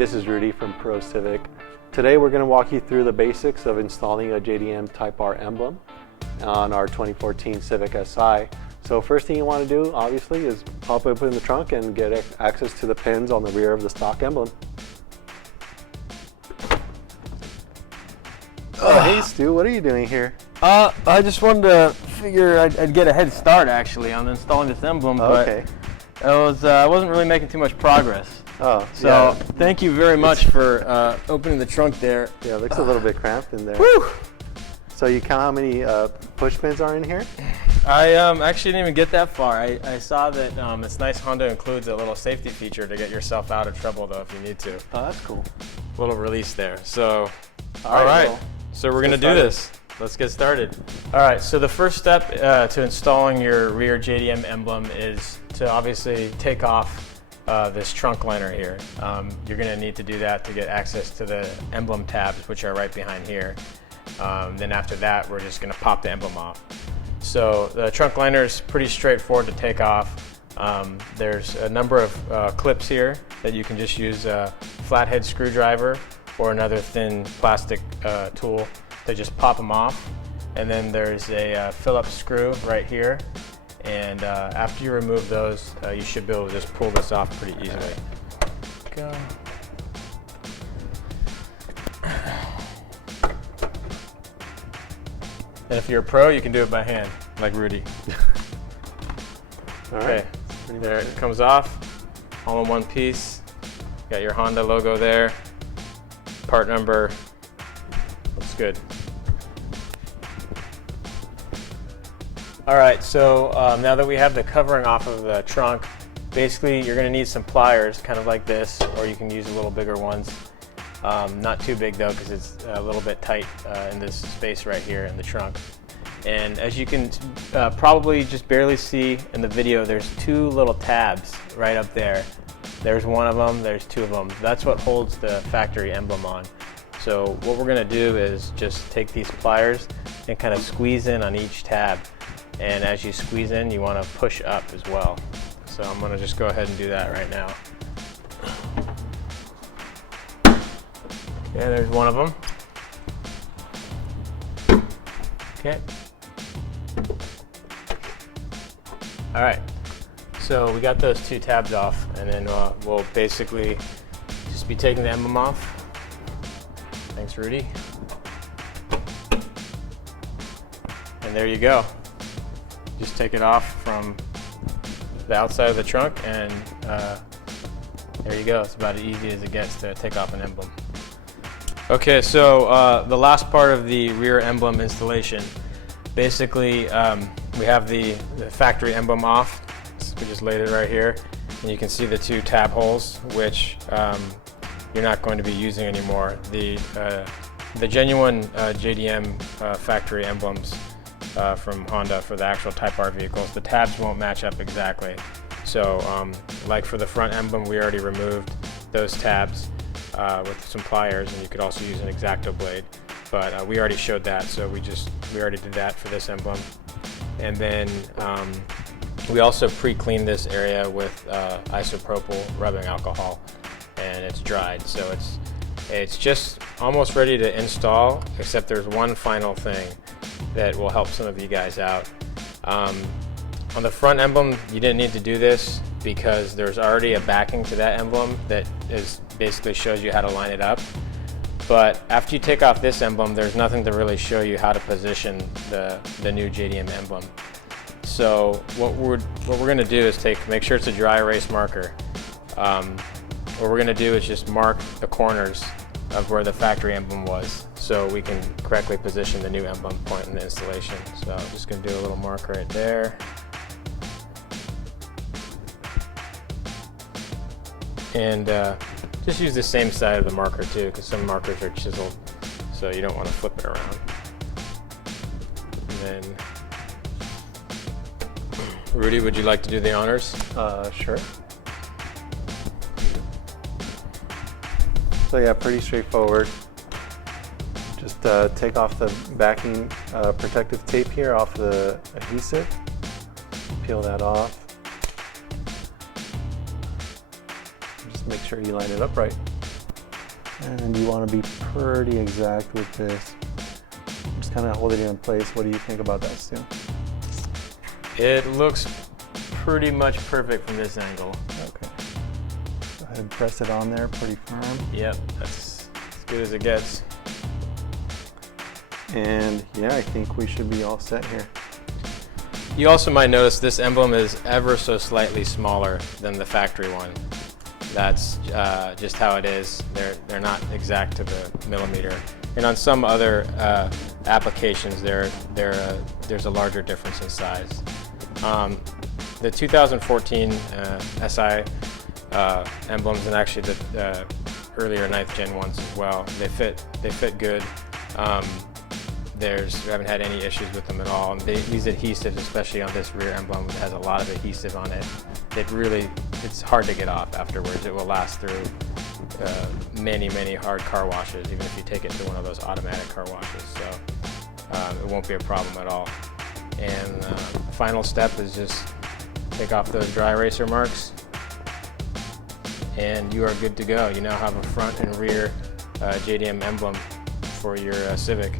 this is Rudy from Pro Civic. Today we're going to walk you through the basics of installing a JDM Type R emblem on our 2014 Civic Si. So first thing you want to do, obviously, is pop it in the trunk and get access to the pins on the rear of the stock emblem. Oh, hey Stu, what are you doing here? I just wanted to figure I'd get a head start actually on installing this emblem, but I wasn't really making too much progress. Oh, so yeah. Thank you very much for opening the trunk there. Yeah, it looks a little bit cramped in there. Woo! So you count how many push pins are in here? I actually didn't even get that far. I saw that it's nice Honda includes a little safety feature to get yourself out of trouble though if you need to. Oh, that's cool. A little release there. So, all right. Well, so we're gonna do this. Let's get started. All right, so the first step to installing your rear JDM emblem is to obviously take off this trunk liner here. You're gonna need to do that to get access to the emblem tabs, which are right behind here. Then after that, we're just gonna pop the emblem off. So the trunk liner is pretty straightforward to take off. There's a number of clips here that you can just use a flathead screwdriver or another thin plastic tool to just pop them off. And then there's a Phillips screw right here. And after you remove those, you should be able to just pull this off pretty easily. Go. And if you're a pro, you can do it by hand, like Rudy. All right. Okay, there it comes off, all in one piece. Got your Honda logo there, part number, looks good. All right, so now that we have the covering off of the trunk, basically you're gonna need some pliers, kind of like this, or you can use a little bigger ones. Not too big though, because it's a little bit tight in this space right here in the trunk. And as you can probably just barely see in the video, there's two little tabs right up there. There's one of them, there's two of them. That's what holds the factory emblem on. So what we're gonna do is just take these pliers and kind of squeeze in on each tab. And as you squeeze in, you wanna push up as well. So I'm gonna just go ahead and do that right now. Yeah, there's one of them. Okay. All right, so we got those two tabs off, and then we'll basically just be taking the emblem off. Thanks, Rudy. And there you go. Just take it off from the outside of the trunk, and there you go. It's about as easy as it gets to take off an emblem. Okay, so the last part of the rear emblem installation, basically we have the factory emblem off. So we just laid it right here, and you can see the two tab holes, which you're not going to be using anymore. The genuine JDM factory emblems from Honda for the actual Type R vehicles, the tabs won't match up exactly. So like for the front emblem, we already removed those tabs with some pliers, and you could also use an X-Acto blade, but we already showed that, so we already did that for this emblem. And then we also pre-cleaned this area with isopropyl rubbing alcohol, and it's dried, so it's just almost ready to install, except there's one final thing that will help some of you guys out. On the front emblem, you didn't need to do this because there's already a backing to that emblem that basically shows you how to line it up. But after you take off this emblem, there's nothing to really show you how to position the new JDM emblem. So what we're gonna do is make sure it's a dry erase marker. What we're gonna do is just mark the corners of where the factory emblem was, so we can correctly position the new emblem point in the installation. So I'm just gonna do a little mark right there. And just use the same side of the marker too, because some markers are chiseled, so you don't want to flip it around. And then, Rudy, would you like to do the honors? Sure. So yeah, pretty straightforward. Just take off the backing protective tape here off the adhesive. Peel that off. Just make sure you line it up right. And you want to be pretty exact with this. Just kind of hold it in place. What do you think about that, Stu? It looks pretty much perfect from this angle. Okay. Go ahead and press it on there pretty firm. Yep, that's as good as it gets. And yeah, I think we should be all set here. You also might notice this emblem is ever so slightly smaller than the factory one. That's just how it is. They're not exact to the millimeter. And on some other applications, there's a larger difference in size. The 2014 SI emblems, and actually the earlier 9th Gen ones as well, they fit good. We haven't had any issues with them at all. And these adhesives, especially on this rear emblem, it has a lot of adhesive on it. It's hard to get off afterwards. It will last through many hard car washes, even if you take it to one of those automatic car washes. So it won't be a problem at all. And the final step is just take off those dry eraser marks, and you are good to go. You now have a front and rear JDM emblem for your Civic.